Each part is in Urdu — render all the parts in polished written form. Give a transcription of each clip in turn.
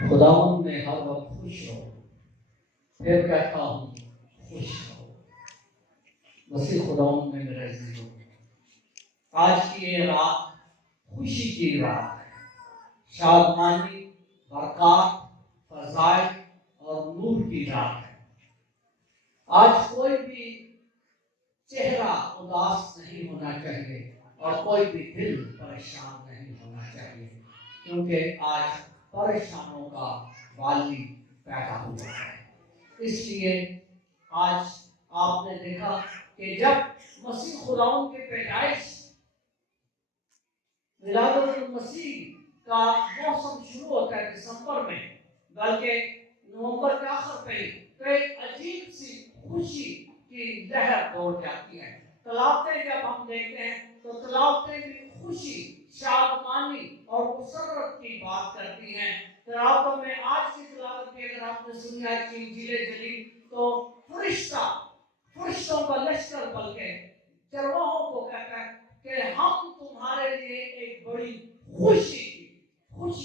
خداوند میں ہر وقت خوش رہو. پھر کہتا ہوں خوش رہو. مسیح خداوند میں میرا عزیزو، آج کی یہ رات خوشی کی رات ہے. شادمانی، برکات، فضائل اور نور کی رات ہے. آج کوئی بھی چہرہ اداس نہیں ہونا چاہیے اور کوئی بھی دل پریشان نہیں ہونا چاہیے، کیونکہ آج پریشانوں کا والی پیدا ہوا ہے. اس لیے آج آپ نے دیکھا کہ جب مسیح خداوند کی پیدائش، میلاد المسیح کا موسم شروع ہوتا ہے دسمبر میں، بلکہ نومبر کے آخر پہ تو ایک عجیب سی خوشی کی لہر دوڑ جاتی ہے. تلاوتیں جب ہم دیکھتے ہیں تو تلاوتیں بھی خوشی، شادمانی اور مسرت کی بات کرتی ہیں. تلاوتوں میں آج کی تلاوت بھی اگر آپ نے سنی آج کی انجیل جلیل تو فرشتوں کا لشکر بلکہ چرواہوں کو کہتا ہے کہ ہم تمہارے لیے ایک بڑی خوشی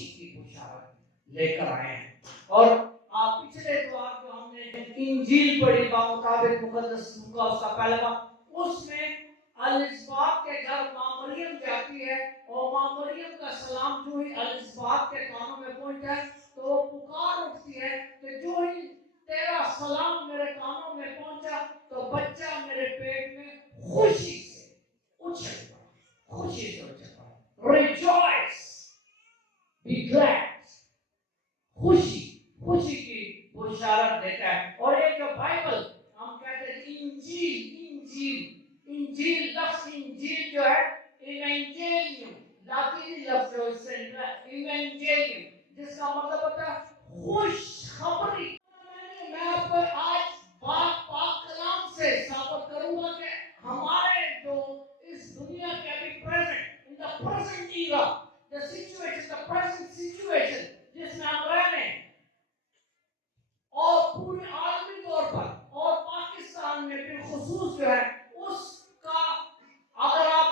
کی بشارت لے کر آئے ہیں. اور آپ پچھلے اتوار جو ہم نے انجیل پڑھی بمطابق مقدس لوکا اس کا پہلا باب، اس میں الزبات کے گھر ماں مریم جاتی ہے اور ماں مریم کا سلام جو ہی الزبات کے کانوں میں پہنچا ہے تو وہ پکار اٹھتی ہے کہ جو ہی تیرا سلام میرے کانوں میں پہنچا تو بچہ میرے پیٹ میں خوشی سے اچھل پڑا، خوشی سے اچھل پڑا. ریجوائس، بی گلیڈ، خوشی کی بشارت دیتا ہے. اور یہ جو بائبل ہم کہتے ہیں انجیل لفظ انجیل جو ہے ایونجیلیم، لاطینی لفظ ہے اس سے ایونجیلیم، جس کا مطلب ہوتا ہے خوش خبری. میں آپ کو آج پاک کلام سے ثابت کروں گا کہ ہمارے جو اس دنیا کے ابھی present era, the present situation جس میں ہم رہ رہے ہیں، اور پورے عالمی طور پر اور پاکستان میں بالخصوص جو ہے اس کا اگر آپ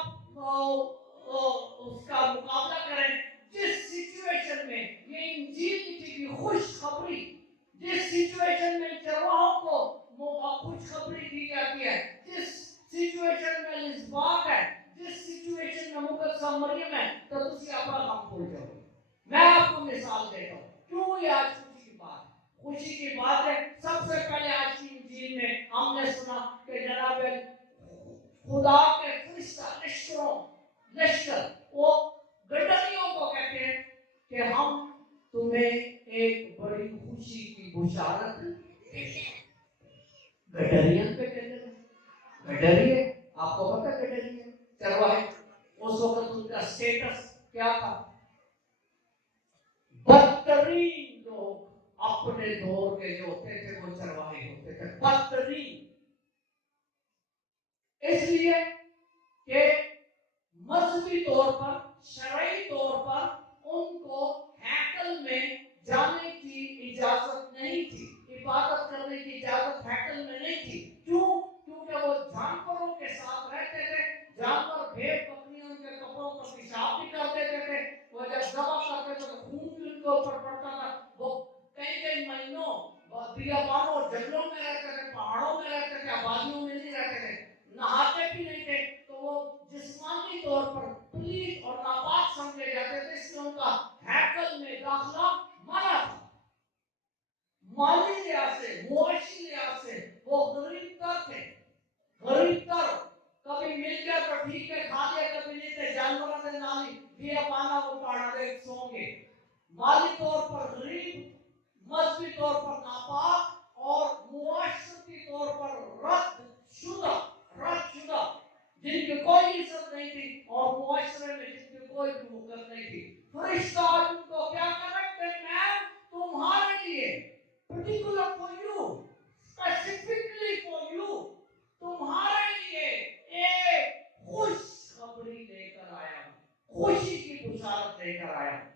اس کا مقابلہ کریں، جس سچویشن میں یہ انجیل کی خوش خبری، جس سچویشن میں چرواہوں کو خوش خبری دی جاتی ہے، جس سچویشن میں الزبات ہے، جس سچویشن میں مقدسہ مریم ہے، تو تسی اپنا کام بھول جاؤ. میں آپ کو مثال دیتا ہوں کیوں یہ آج خوشی کی بات ہے. سب سے پہلے آج کی انجیل میں ہم نے سنا کہ جناب خدا کے فرشتہ لشکر وہ گڈریوں کو کہتے ہیں کہ ہم تمہیں ایک بڑی خوشی کی بشارت دیتے ہیں. گڈریاں پہ کہتے ہیں گڈریے، آپ کو پتہ ہے گڈریے چرواہے اس وقت ان کا سٹیٹس کیا تھا؟ بدترین لوگ اپنے دور کے جو ہوتے تھے وہ چرواہے ہوتے تھے، بدترین. اس لیے کہ مذہبی طور پر، شرعی طور پر ان کو ہیکل میں جانے کی اجازت نہیں تھی، عبادت کرنے کی اجازت ہیکل میں نہیں تھی. کیوں؟ کیونکہ وہ جانوروں کے ساتھ رہتے تھے. جانور بھیڑ بکریاں ان کے کپڑوں پر پیشاب بھی کر دیتے تھے. وہ جب ذبح کرتے تھے تو خون بھی ان کے اوپر پڑتا تھا. وہ کئی مہینوں بیابانوں اور جنگلوں میں رہتے تھے، پہاڑوں میں رہتے تھے، آبادیوں میں نہیں رہتے تھے، نہاتے بھی نہیں تھے. تو وہ جسمانی طور پر پلیت اور ناپاک سمجھے جاتے تھے، اس لیے ان کا ہیکل میں داخلہ منع تھا. مالی لحاظ سے، معاشی لحاظ سے وہ غریب تر تھے. غریب تر، کبھی مل گیا تو ٹھیک ہے کھا لیا، کبھی نہیں تھے جانوروں سے نالی دیا پانا وہ پہاڑ دے سو گے. مالی طور پر غریب، مذہبی طور پر ناپاک اور معاشرتی طور پر رد شدہ، جن کی کوئی عزت نہیں تھی اور معاشرے میں جن کی کوئی وقت نہیں تھی. فرشتہ ان کو کیا کرتے ہیں؟ تمہارے لیے particular for you, specifically for you، تمہارے لیے ایک خوش خبری لے کر آیا ہوں، خوشی کی بشارت لے کر آیا ہوں.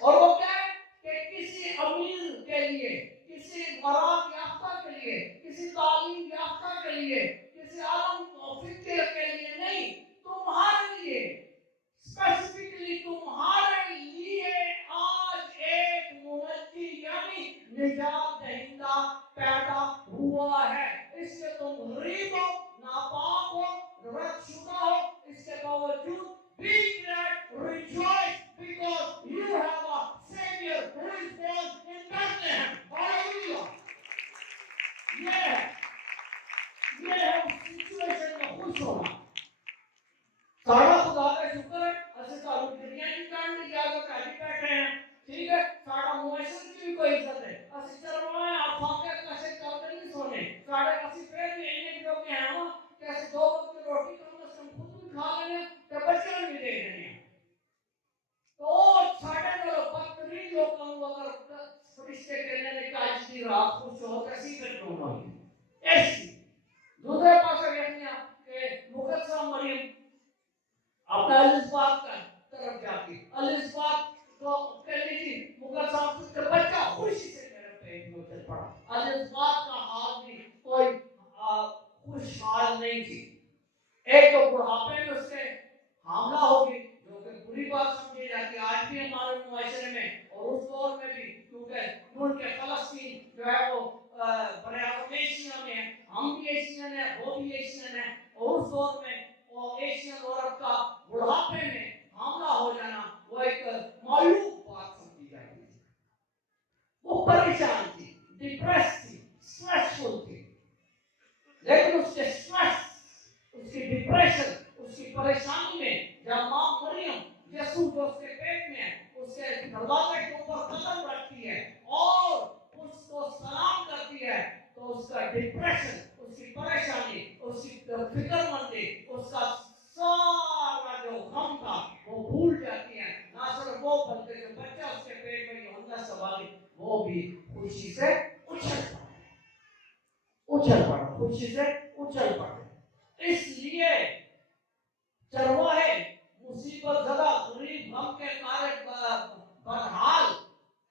اور وہ کیا ہے کہ کسی امیر کے لیے، کسی مراد یافتہ کے لیے، کسی تعلیم یافتہ کے لیے، کسی عالم و فکر کے لیے نہیں، تمہارے لیے، اسپیسیفکلی تمہارے لیے آج ایک منجی اپنا الزبات کا طرف جاتی، الزبات تو کہتی تھی مغل صاحب کا بچہ خوشی سے میرے پیٹ میں اتر پڑا. الزبات کا حال بھی کوئی خوش حال نہیں تھی. ایک تو بڑھاپے میں اس سے حاملہ ہوگی جو کہ بری بات سمجھی جاتی ہے آج بھی ہمارے معاشرے میں اور اس دور میں بھی، کیونکہ ملک فلسطین جو ہے وہ براعظم ایشیا میں ہے، ہم بھی ایشین ہیں، وہ بھی ایشین ہیں، اور اس دور میں وہ ایشین عورت کا بڑھاپے میں حاملہ ہو جانا وہ ایک معیوب بات سمجھی جاتی تھی. وہ پریشان تھی، ڈپریس تھی، اسٹریسفل تھی. لیکن اس کے اسٹریس، اس کی ڈپریشن، اس کی پریشانی میں جب ماں مریم یسوع جو اس کے پیٹ میں ہے اس کے دروازے کے اوپر قدم رکھتی ہے اور اس کو سلام کرتی ہے تو اس کا ڈپریشن، اس کی پریشانی، اس کی فکر مندی، اس کا سارا جو غم تھا وہ بھول جاتی ہے. نہ صرف وہ بلکہ جو بچہ اس کے پیٹ میں یوحنا سواری وہ بھی خوشی سے اچھل پڑا، خوشی سے اچھل پڑے. اس لیے چرواہے مصیبت زدہ غریب غم کے مارے بدحال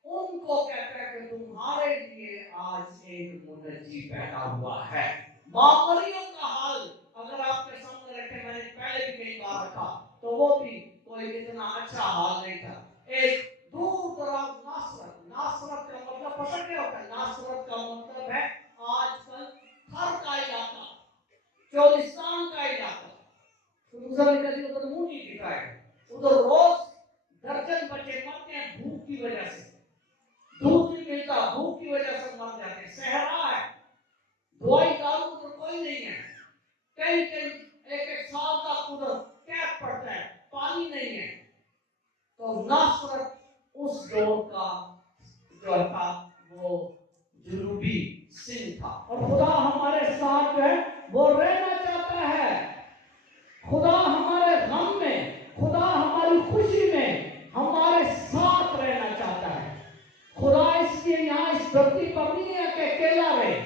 ان کو کہتے ہیں کہ تمہارے لیے آج ایک منجی پیدا ہوا ہے. ماں مریم کا حال اگر آپ کے سامنے رکھے، میں نے پہلے بھی کئی بار رکھا، تو وہ بھی کوئی اتنا اچھا حال نہیں تھا. ایک دور دراز ناصرت کا مطلب پتہ کیا ہوتا ہے؟ ناصرت کا مطلب ہے آج کل تھر کا علاقہ، چولستان کا علاقہ. ادھر منہ نہیں دکھائے، ادھر روز درجن بچے مرتے ہیں بھوک کی وجہ سے، دودھ نہیں ملتا، بھوک کی وجہ سے مر جاتے ہیں. صحرا ہے، دوائی دارو ادھر کوئی نہیں ہے، کئی ایک سال تک ادھر کیپ پڑتا ہے، پانی نہیں ہے. تو ناصرت اس دور کا جو تھا وہ جنوبی سندھ تھا. اور خدا ہمارے ساتھ جو ہے وہ رہنا چاہتا ہے. خدا ہمارے غم میں، خدا ہماری خوشی میں ہمارے ساتھ رہنا چاہتا ہے. خدا اس لیے یہاں اس دھرتی پر نہیں ہے کہ اکیلا رہے.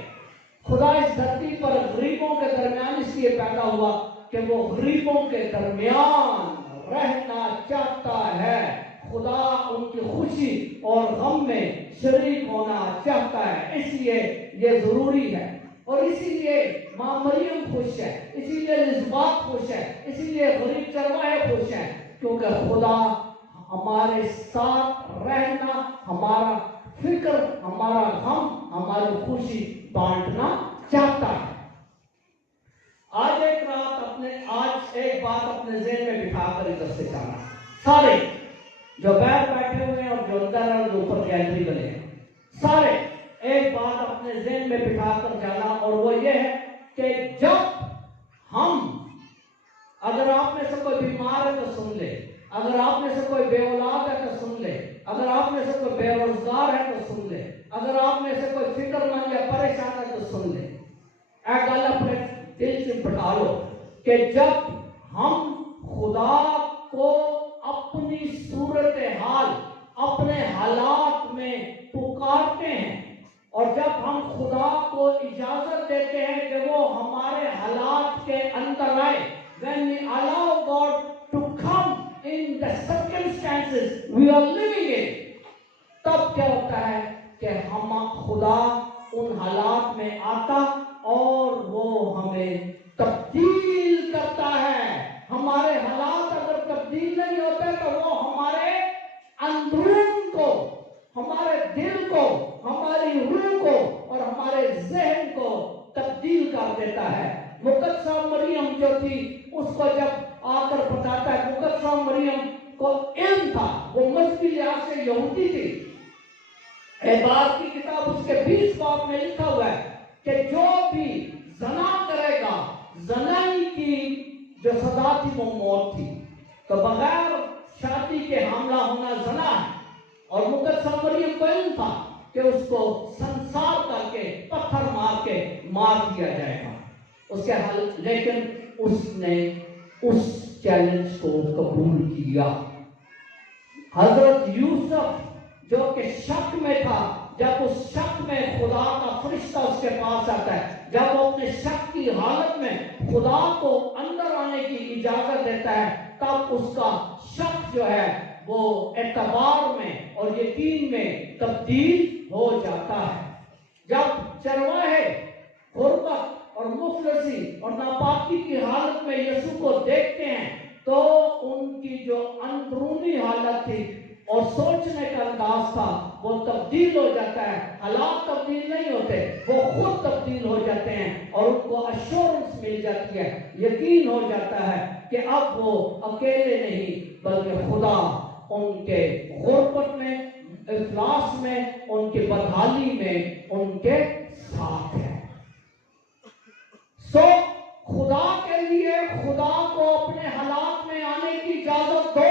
خدا اس دھرتی پر غریبوں کے درمیان اس لیے پیدا ہوا کہ وہ غریبوں کے درمیان رہنا چاہتا ہے. خدا ان کی خوشی اور غم میں شریک ہونا چاہتا ہے. اس لیے یہ ضروری ہے. اور اسی لیے ماں مریم خوش ہے، اسی لیے الزبات خوش ہے، اسی لیے غریب چرواہے خوش ہیں، کیونکہ خدا ہمارے ساتھ رہنا، ہمارا فکر، ہمارا غم، ہماری خوشی بانٹنا چاہتا ہے. آج ایک بات اپنے ذہن میں بٹھا کر ادھر سے جانا، سارے جو باہر بیٹھے ہوئے ہیں اور جو اندر اور جو اوپر گیلری بنے ہیں، سارے ایک بات اپنے ذہن میں بٹھا کر جانا، اور وہ یہ ہے کہ جب ہم، اگر آپ میں سے کوئی بیمار ہے تو سن لے، اگر آپ میں سے کوئی بے اولاد ہے تو سن لے، اگر آپ میں سے کوئی بے روزگار ہے تو سن لے، اگر آپ میں سے کوئی فکر مند یا پریشان ہے تو سن لے. ایک گل اپنے دل سے بٹھا لو کہ جب ہم خدا کو اپنی صورتحال، اپنے حالات میں پکارتے ہیں، اور جب ہم خدا کو اجازت دیتے ہیں کہ وہ ہمارے حالات کے اندر آئے، when we allow God to come in the circumstances we are living in، تب کیا ہوتا ہے کہ خدا ان حالات میں آتا اور وہ ہمیں تبدیل کرتا ہے. ہمارے حالات اگر تبدیل نہیں ہوتے تو وہ ہمارے اندرون کو، ہمارے دل کو، ہماری روح کو اور ہمارے ذہن کو تبدیل کر دیتا ہے. مقدسہ مریم جو تھی اس کو جب آ کر بتاتا ہے، مقدسہ مریم کو علم تھا، وہ مذہبی لحاظ سے یہودی تھی. احبار کی کتاب اس کے 20 باب میں لکھا ہوا ہے کہ جو بھی زنا کرے گا، زنائی کی جو سزا تھی وہ موت تھی. تو بغیر شادی کے حاملہ ہونا زنا ہے، اور مقدسہ مریم کو علم تھا کہ اس کو سنسار کر کے، پتھر مار کے مار دیا جائے گا. اس کے حل، لیکن اس نے اس چیلنج کو قبول کیا. حضرت یوسف جو کہ شک میں تھا جب اس شک میں خدا کا فرشتہ اس کے پاس آتا ہے، جب وہ اپنے شک کی حالت میں خدا کو اندر آنے کی اجازت دیتا ہے، تب اس کا شک جو ہے وہ اعتبار میں اور یقین میں تبدیل ہو جاتا ہے۔ جب چرواہے غربت اور مفلسی اور ناپاکی کی حالت میں یسوع کو دیکھتے ہیں تو ان کی جو اندرونی حالت تھی اور سوچنے کا انداز تھا وہ تبدیل ہو جاتا ہے۔ حالات تبدیل نہیں ہوتے، وہ خود تبدیل ہو جاتے ہیں اور ان کو ایشورنس مل جاتی ہے، یقین ہو جاتا ہے کہ اب وہ اکیلے نہیں بلکہ خدا ان کے غربت میں، افلاس میں، ان کی بدحالی میں ان کے ساتھ ہے۔ سو خدا کے لیے خدا کو اپنے حالات میں آنے کی اجازت دو۔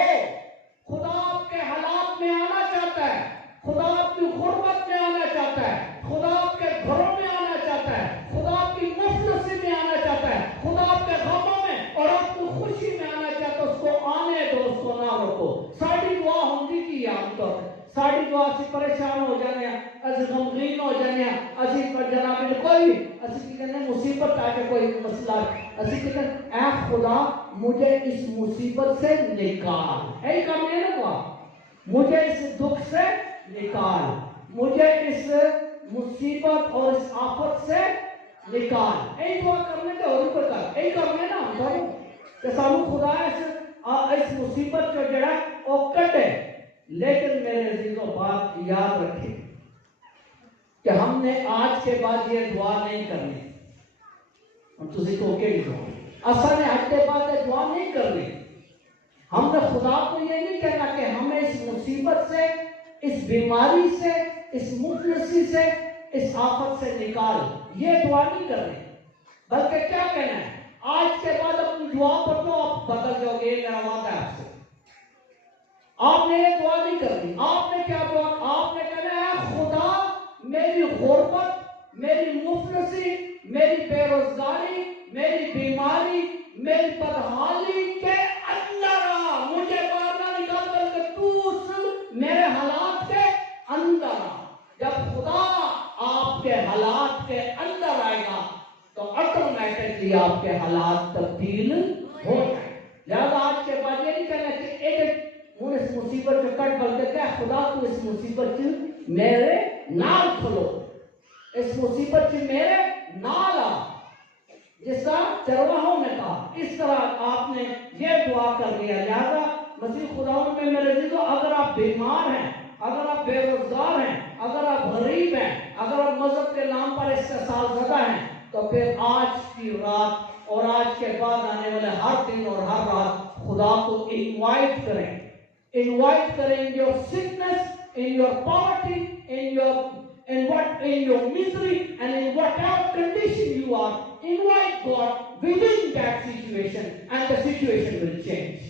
خدا آپ کے حالات میں آنا چاہتا ہے، خدا آپ کی غربت میں آنا چاہتا ہے، خدا آپ کے گھروں میں آنا چاہتا ہے، خدا آپ کی مفلسی میں آنا چاہتا ہے، خدا آپ کے غموں میں اور آپ کی خوشی میں آنا چاہتا ہے۔ اس کو آنے دو، اس کو نہ روکو۔ ساری دعا ہوندی کی عام طور پر ساری دعا اسی پریشان ہو جانے ہیں، اسی غمگین ہو جانے ہیں، اسی پر جناب کوئی اسی کہنے مصیبت آ کے کوئی مسئلہ اسی کہتے ہیں اے خدا مجھے اس مصیبت سے نکال۔ یہی کرنے نا دعا، مجھے اس دکھ سے نکال، مجھے اس مصیبت اور اس آفت سے نکال۔ یہی دعا کرنے کے اور اوپر کر یہی کرنے نا ہم کروں کہ سانو خدا اس مصیبت کو جڑا وہ کٹے۔ لیکن میرے عزیزوں بات یاد رکھیں کہ ہم نے آج کے بعد یہ دعا نہیں کرنی، ہم تسی کو کہ اصل نے آج کے بعد یہ دعا نہیں کرنی۔ ہم نے خدا کو یہ نہیں کہنا کہ ہمیں اس مصیبت سے، اس بیماری سے، اس مفلسی سے، اس آفت سے نکال، یہ دعا نہیں کرنی، بلکہ کیا کہنا ہے آج کے بعد اپنی دعا پڑھو، آپ بدل جاؤ گے، میرا وعدہ ہے آپ سے۔ آپ نے یہ دعا نہیں کرنی، آپ نے کیا دعا، آپ نے کہنا ہے خدا میری غربت، میری مفلسی، میری بے روزگاری، میری بیماری، میری بدحالی کے اندر آ، مجھے باہر نہ نکال بلکہ تو میرے حالات کے اندر آ۔ جب خدا آپ کے حالات کے اندر آئے گا تو آٹومیٹکلی آپ کے حالات تبدیل ہو جائیں۔ لہذا آج کے بعد یہ نہیں کہنا کہ ایک اس مصیبت سے کٹ بلکہ کہ خدا تو اس مصیبت سے میرے نال کھلو، اس مصیبت سے میرے نال آ، جس طرح چرواہوں نے کہا، اس طرح آپ نے یہ دعا کر لیا۔ لہذا مسیح خداوند میں میرے عزیزو اگر آپ بیمار ہیں، اگر آپ بے روزگار ہیں، اگر آپ غریب ہیں، اگر آپ مذہب کے نام پر استحصال زدہ ہیں، تو پھر آج کی رات اور آج کے بعد آنے والے ہر دن اور ہر رات خدا کو انوائٹ کریں، invite کریں in your sickness, in your poverty, in your misery, and in whatever condition you are, invite God within that situation and the situation will change۔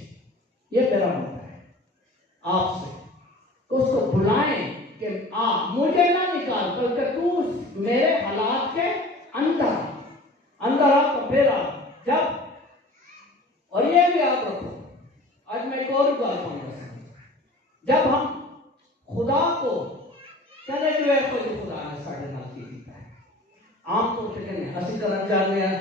یہ میرا مطلب ہے آپ سے، تو اس کو بلائیں کہ مجھے نہ نکال بلکہ تو میرے حالات کے اندر آ تو پھر آ۔ جب اور یہ بھی یاد رکھو، آج میں ایک اور بات کہوں گا، جب ہم خدا کو کہنے جو ہے کوئی خدا نے ساڑھے نال کی دیتا ہے، عام طور سے کہنے اسی طرح جانے ہیں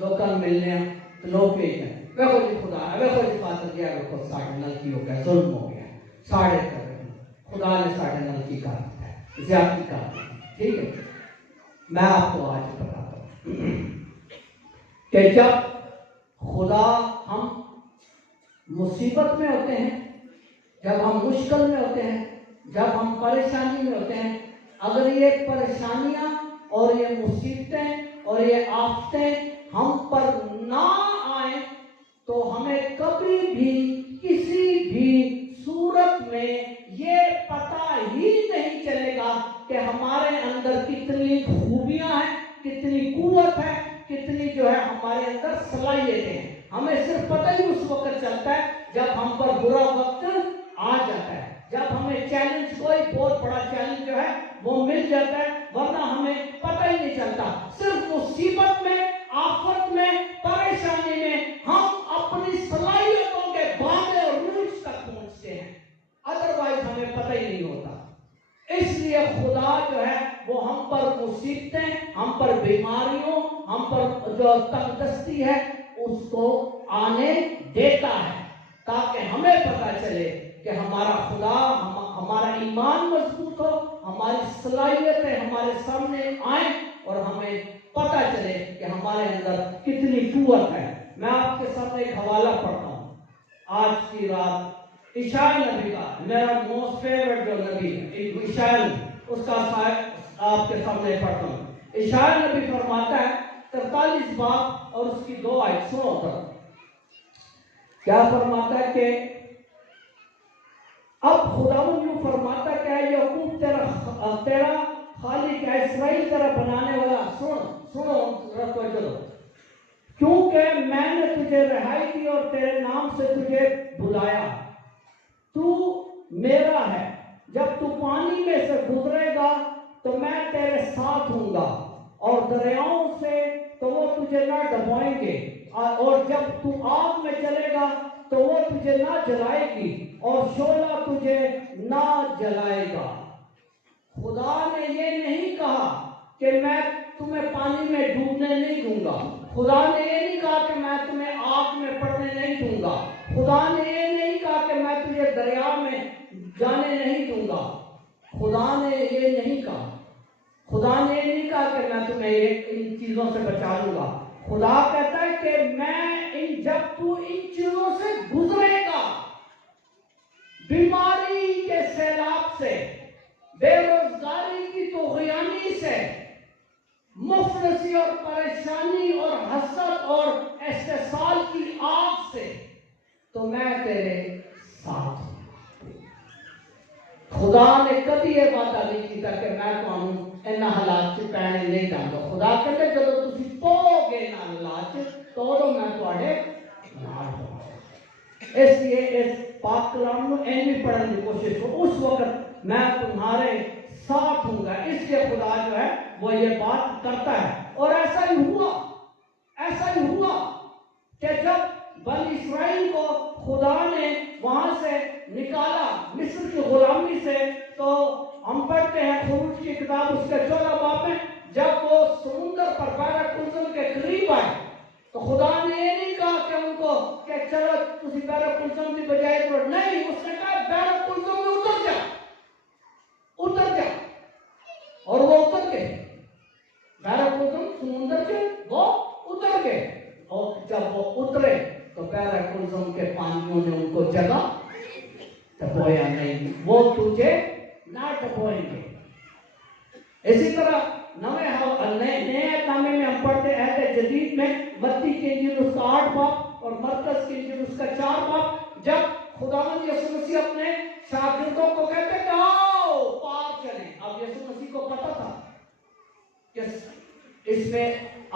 لوگوں ملنے ہیں تو لوگ کہتے ہیں وہ کوئی خدا ہے، وہ کوئی فاتح کیا، وہ کوئی ساڑھے نال کی ہو گیا، ظلم ہو گیا، ساڑھے کر رہے ہیں، خدا نے ساڑھے نال کی کر دیتا ہے، زیادتی کر دیتا ہے۔ ٹھیک ہے، میں آپ کو آج بتاتا ہوں کہ جب خدا ہم مصیبت میں ہوتے ہیں، جب ہم مشکل میں ہوتے ہیں، جب ہم پریشانی میں ہوتے ہیں، اگر یہ پریشانیاں اور یہ مصیبتیں اور یہ آفتیں ہم پر نہ آئیں تو ہمیں کبھی بھی کسی بھی صورت میں یہ پتہ ہی نہیں چلے گا کہ ہمارے اندر کتنی خوبیاں ہیں، کتنی قوت ہے، کتنی جو ہے ہمارے اندر صلاحیتیں ہیں۔ ہمیں صرف پتہ ہی اس وقت چلتا ہے جب ہم پر برا وقت آ جاتا ہے، جب ہمیں چیلنج کوئی بہت بڑا چیلنج جو ہے وہ مل جاتا ہے، ورنہ ہمیں پتہ ہی نہیں چلتا۔ صرف مصیبت میں، آفت میں، پریشانی میں ہم اپنی صلاحیتوں کے باغ اور عروج تک پہنچتے ہیں، ادروائز ہمیں پتہ ہی نہیں ہوتا۔ اس لیے خدا جو ہے وہ ہم پر مصیبتیں، ہم پر بیماریوں، ہم پر جو تنگ دستی ہے اس کو آنے دیتا ہے، تاکہ ہمیں پتہ چلے کہ ہمارا خدا، ہمارا ایمان مضبوط ہو، ہماری صلاحیتیں ہمارے سامنے آئیں اور ہمیں پتہ چلے کہ ہمارے اندر کتنی قوت ہے۔ میں آپ کے سامنے ایک حوالہ پڑھتا ہوں آج کی رات، عیسائی نبی کا، میرا موسٹ فیورٹ جو نبی ہے عیسائی، اس کا آپ کے سامنے پڑھتا ہوں۔ عیسائی نبی فرماتا ہے 43 باب اور اس کی 2 آیت سنو کر، کیا فرماتا ہے کہ اب خداوند یوں فرماتا ہے کہ یعقوب تیرا خالق ہے، اسرائیل تیرا بنانے والا، سنو توجہ دو، کیونکہ میں نے تجھے رہائی دی اور تیرے نام سے تجھے بلایا، تو میرا ہے، جب تو پانی میں سے گزرے گا تو میں تیرے ساتھ ہوں گا، اور دریاؤں سے تو وہ تجھے نہ ڈبوئیں گے، اور جب تو آگ میں چلے گا تو وہ تجھے نہ جلائے گی، اور شعلہ تجھے نہ جلائے گا۔ خدا نے یہ نہیں کہا کہ میں تمہیں پانی میں ڈوبنے نہیں دوں گا، خدا نے یہ نہیں کہا کہ میں تمہیں آگ میں پڑنے نہیں دوں گا، خدا نے یہ نہیں کہا کہ میں تجھے دریا میں جانے نہیں دوں گا، خدا نے یہ نہیں کہا، خدا نے یہ نہیں کہا کہ میں تمہیں ان چیزوں سے بچا لوں گا۔ خدا کہتا ہے کہ میں جب تو ان چیزوں سے گزرے گا، بیماری کے سیلاب سے، بے روزگاری کی طغیانی سے، مفلسی اور پریشانی اور حسد اور استحصال کی آگ سے، تو میں تیرے ساتھ ہوں۔ خدا نے کبھی یہ وعدہ نہیں کیتا کہ میں تمہوں ان حالات سے پہنے نہیں جاؤں۔ خدا کہتے جب تسی پو گے نا حالات تو میں تواڈے نال ہوں۔ اس لیے اس پاک کلام کو بھی پڑھنے کی کوشش کرو، اس وقت میں تمہارے ساتھ ہوں گا۔ اس لیے خدا جو ہے وہ یہ بات کرتا ہے، اور ایسا ہی ہوا کہ جب بنی اسرائیل کو خدا نے وہاں سے نکالا مصر کی غلامی سے، تو ہم پڑھتے ہیں خروج کی کتاب اس کے 14 باب میں، جب وہ سمندر پر بحر کلثم کے قریب آئے تو خدا نے یہ نہیں کہا کہ ان کو کہ چلو تسی بحر کلثم کی بجائے تو نہیں، اس نے کہا بحر کلثم میں اتر جا، اور وہ اتر گئے، بحر کلثم سمندر کے وہ اتر گئے، اور جب وہ اترے تو بحر کلثم کے پانیوں نے ان کو جگہ ڈبویا نہیں، وہ تجھے نہ ڈبوئیں گے۔ اسی طرح نئے نامے میں ہم پڑھتے عہد جدید میں متی کی انجیل اس کا 8 باب اور مرکز کی انجیل اس کا 4 باب، جب خداوند یسوع مسیح اپنے شاگردوں کو کہتے کہ آؤ پار چلیں۔ اب یسوع مسیح کو پتا تھا کہ اس میں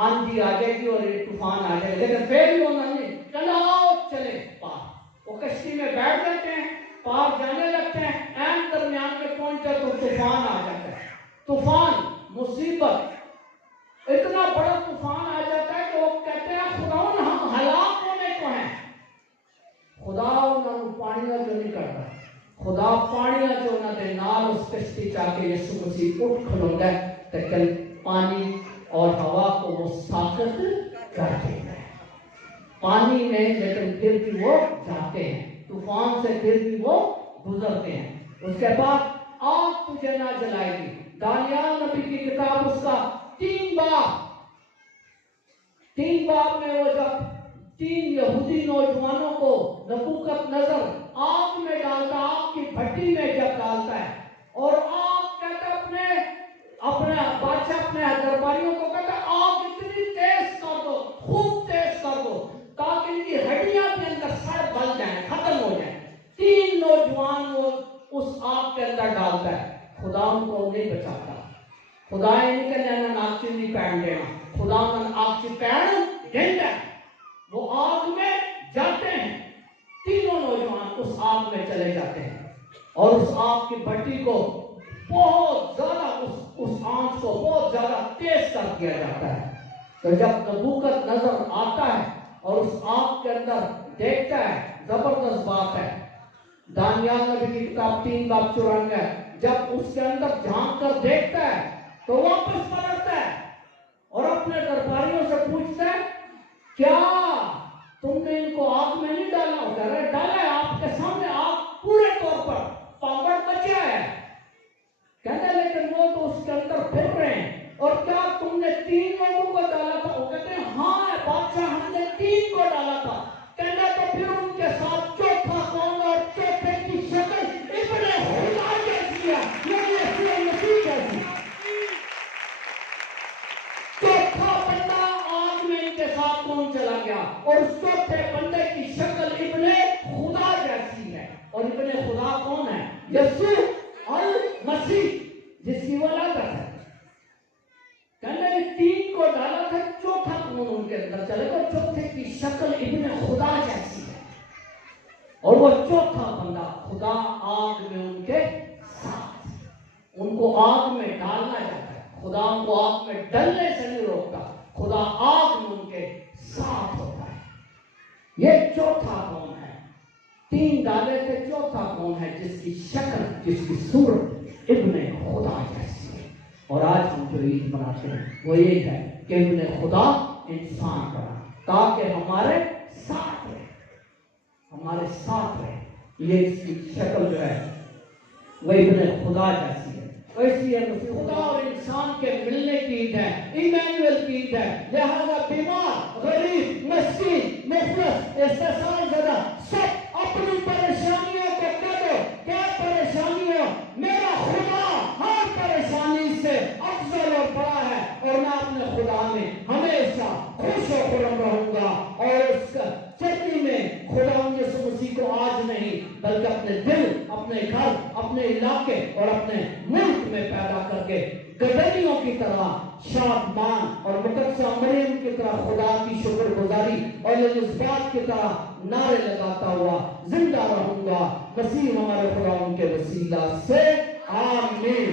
آندھی آ جائے گی اور طوفان آ جائے گا، لیکن پھر بھی انہوں نے چلو آؤ چلیں پار۔ وہ کشتی میں بیٹھ جاتے ہیں، پار جانے لگتے ہیں، عین درمیان میں پہنچے تو طوفان آ جاتا ہے۔ طوفان، مصیبت، اتنا بڑا طوفان آ جاتا ہے کہ وہ کہتے ہیں خداوند ہم ہلاک ہونے کو ہیں۔ خدا انہوں پانیاں جو نہیں کرتا، خدا پانیاں جو نہ دے نال اس کشتی چاہ کے یسوع مسیح اٹھ کھلوتا ہے، لیکن پانی اور ہوا کو وہ ساکت کر دیتا ہے پانی میں، لیکن پھر بھی وہ جاتے ہیں، طوفان سے پھر بھی وہ گزرتے ہیں۔ اس کے بعد آگ تجھے نہ جلائے گی، دانیال نبی کی کتاب اس کا 3 باب میں وہ جب 3 یہودی نوجوانوں کو نبوکت نظر آگ میں ڈالتا، آگ کی بھٹی میں جب ڈالتا ہے، اور آگ کہتا اپنے بادشاہ اپنے درباریوں کو کہتا آگ اتنی تیز کر دو، خوب تیز کر دو تاکہ ان کی ہڈیاں بھی اندر سڑ گل جائیں، ختم ہو جائیں۔ 3 نوجوان وہ اس آگ کے اندر ڈالتا ہے، خدا ان کو نہیں بچاتا۔ خدا یہ نہیں کہنا ہے ناک چینی پہن دینا، خدا انہوں آگ کی پہن دیتا ہے، وہ آگ میں جاتے ہیں، تینوں نوجوان اس آگ میں چلے جاتے ہیں، اور اس آگ کی بھٹی کو بہت زیادہ اس آنچ کو بہت زیادہ تیز کر دیا جاتا ہے۔ تو جب نبوکت نظر آتا ہے اور اس آگ کے اندر دیکھتا ہے، زبردست بات ہے۔ دانیال نبی کی کتاب 3 باب 94، جب اس کے اندر جھانک کر دیکھتا ہے تو واپس پلٹتا ہے اور اپنے درباریوں سے پوچھتا ہے کیا تم نے ان کو آگ میں نہیں ڈالا؟ ہو کہہ رہے ڈالا ہے آپ کے سامنے، آگ پورے طور پر پاگڑ بچا ہے۔ کہتا ہے لیکن وہ تو اس کے اندر پھر رہے ہیں، اور کیا تم نے 3 لوگوں کو ڈالا تھا؟ وہ کہتے ہیں ہاں بادشاہ ہم نے 3 کو ڈالا تھا۔ کہتا تو پھر ان کے ساتھ چوتھا کون؟ اور چوتھے کی شکل ابن خدا جیسی ہے، یعنی یسوع مسیح جیسی۔ چوتھا بندہ آگ میں ان کے ساتھ کون چلا گیا؟ اور اس چوتھے بندے کی شکل ابن خدا جیسی ہے۔ اور ابن خدا کون ہے؟ یسوع المسیح، جس کی ولادت ہے۔ کہنے 3 کو ڈالا تھا، چوتھا کون ان کے اندر چلے گا؟ چوتھے کی شکل ابن خدا جیسی ہے، اور وہ چوتھا بندہ خدا آگ میں ان کے ساتھ، ان کو آگ میں ڈالنا جاتا ہے۔ خدا ان کو آگ میں ڈلنے سے نہیں روکتا، خدا آگ میں ان کے ساتھ ہوتا ہے۔ یہ چوتھا کون ہے؟ 3 ڈالے تھے، چوتھا کون ہے؟ جس کی شکل، جس کی صورت ابن خدا جیسی ہے۔ اور آج ہم جو عید مناتے ہیں وہ یہ ہے کہ ابن خدا انسان بنا تاکہ ہمارے ساتھ رہے، ہمارے ساتھ رہے۔ یہ اس کی شکل جو ہے وہ ابن خدا جیسی ہے۔ ایسی ہے خدا اور انسان کے ملنے کی عید ہے، ایمانویل کی عید ہے۔ لہذا بیمار، غریب، مسکین، مفلس، استحصال زدہ سب اپنی پریشانیوں کو کہہ دو، کیا پریشانی ہو، میرا خدا ہر پریشانی سے افضل اور بڑا ہے، اور میں اپنے خدا میں ہمیشہ خوش و خرم رہوں گا۔ اور اس چٹنی میں خدا یسوع مسیح کو آج نہیں بلکہ اپنے دل، اپنے گھر، اپنے علاقے اور اپنے ملک میں پیدا کر کے گدریوں کی طرح شادمان اور مقدسہ مریم کی طرح خدا کی شکر گزاری اور الزبات کی طرح نعرے لگاتا ہوا زندہ رہوں گا۔ مسیح ہمارے خدا ان کے وسیلہ سے آمین۔